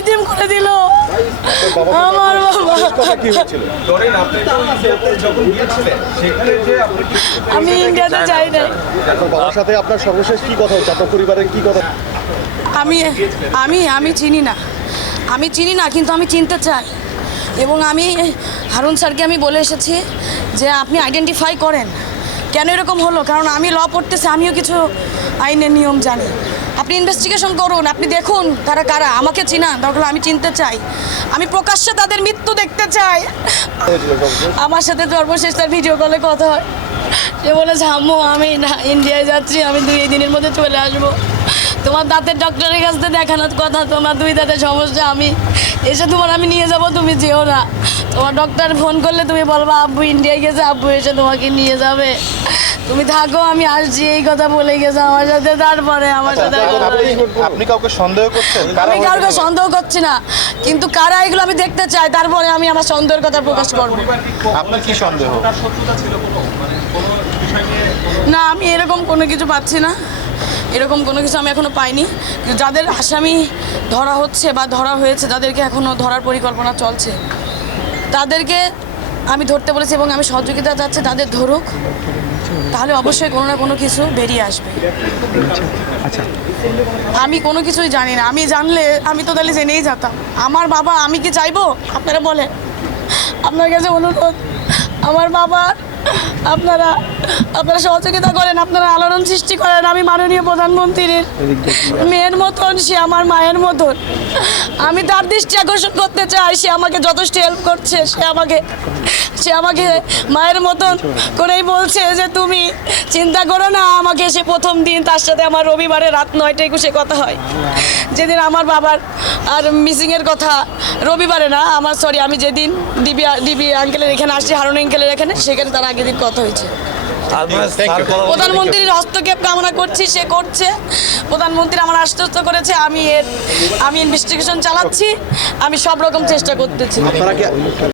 এতিম করে দিল আমার বাবা। আমি ইন্ডিয়াতে যাই না। বাবার সাথে আপনার সর্বশেষ কি কথা হচ্ছে, আপনার পরিবারের কি কথা? আমি আমি আমি চিনি না, আমি চিনি না, কিন্তু আমি চিনতে চাই। এবং আমি হারুন স্যারকে আমি বলে এসেছি যে আপনি আইডেন্টিফাই করেন কেন এরকম হলো, কারণ আমি ল পড়তেছি, আমিও কিছু আইনের নিয়ম জানি। আপনি ইনভেস্টিগেশন করুন, আপনি দেখুন তারা কারা, আমাকে চিনা দরকার, আমি চিনতে চাই, আমি প্রকাশ্যে তাদের মৃত্যু দেখতে চাই। আমার সাথে সর্বশেষ তার ভিডিও কলে কথা হয়, সে বলেছে আম্মু আমি না ইন্ডিয়ায় যাচ্ছি, আমি 2 দিনের মধ্যে চলে আসবো, তোমার দাঁতের ডক্টরের কাছ থেকে দেখানোর কথা, তোমার 2 দাঁতের সমস্যা, আমি এসে তোমার আমি নিয়ে যাব, তুমি যেও না, তোমার ডক্টর ফোন করলে তুমি বলবা আব্বু ইন্ডিয়ায় গেছে, আব্বু এসে তোমাকে নিয়ে যাবে, তুমি থাকো আমি আসছি, এই কথা বলে গেছে আমার সাথে। তারপরে আমার সাথে আপনি কাউকে সন্দেহ করছেন? আমি কাউকে সন্দেহ করছি না, কিন্তু কারা এগুলো আমি দেখতে চাই, তারপরে আমি আমার সন্দেহের কথা প্রকাশ করবো। আপনার কি সন্দেহ? না আমি এরকম কোনো কিছু পাচ্ছি না, এরকম কোনো কিছু আমি এখনও পাইনি। যাদের আসামি ধরা হচ্ছে বা ধরা হয়েছে, যাদেরকে এখনও ধরার পরিকল্পনা চলছে, তাদেরকে আমি ধরতে বলেছি এবং আমি সহযোগিতা চাচ্ছি, তাদের ধরুক, তাহলে অবশ্যই কোনো না কোনো কিছু বেরিয়ে আসবে। আমি কোনো কিছুই জানি না, আমি জানলে আমি তো তাহলে জেনেই যেতাম। আমার বাবা, আমি কি চাইবো? আপনারা বলেন, আপনার কাছে অনুরোধ, আমার বাবা আপনারা সহযোগিতা করেন, আপনারা আলোড়ন সৃষ্টি করেন। আমি মাননীয় প্রধানমন্ত্রীর মেয়ের মতন, সে আমার মায়ের মতন, আমি তার দৃষ্টি আকর্ষণ করতে চাই। সে আমাকে যথেষ্ট হেল্প করছে, সে আমাকে মায়ের মতন করেই বলছে যে তুমি চিন্তা করো না। আমাকে সে প্রথম দিন তার সাথে আমার রবিবারে রাত 9টায় একুশে কথা হয়, যেদিন আমার বাবার আর মিসিংয়ের কথা, রবিবারে না আমার আমি যেদিন ডিবি আঙ্কেলের এখানে আসছি, হারুন আঙ্কেলের এখানে, সেখানে তার আগের দিন কথা হয়েছে। প্রধানমন্ত্রীর হস্তক্ষেপ কামনা করছি, সে করছে, প্রধানমন্ত্রী আমার আশ্বস্ত করেছে, আমি ইনভেস্টিগেশন চালাচ্ছি, আমি সব রকম চেষ্টা করতেছি।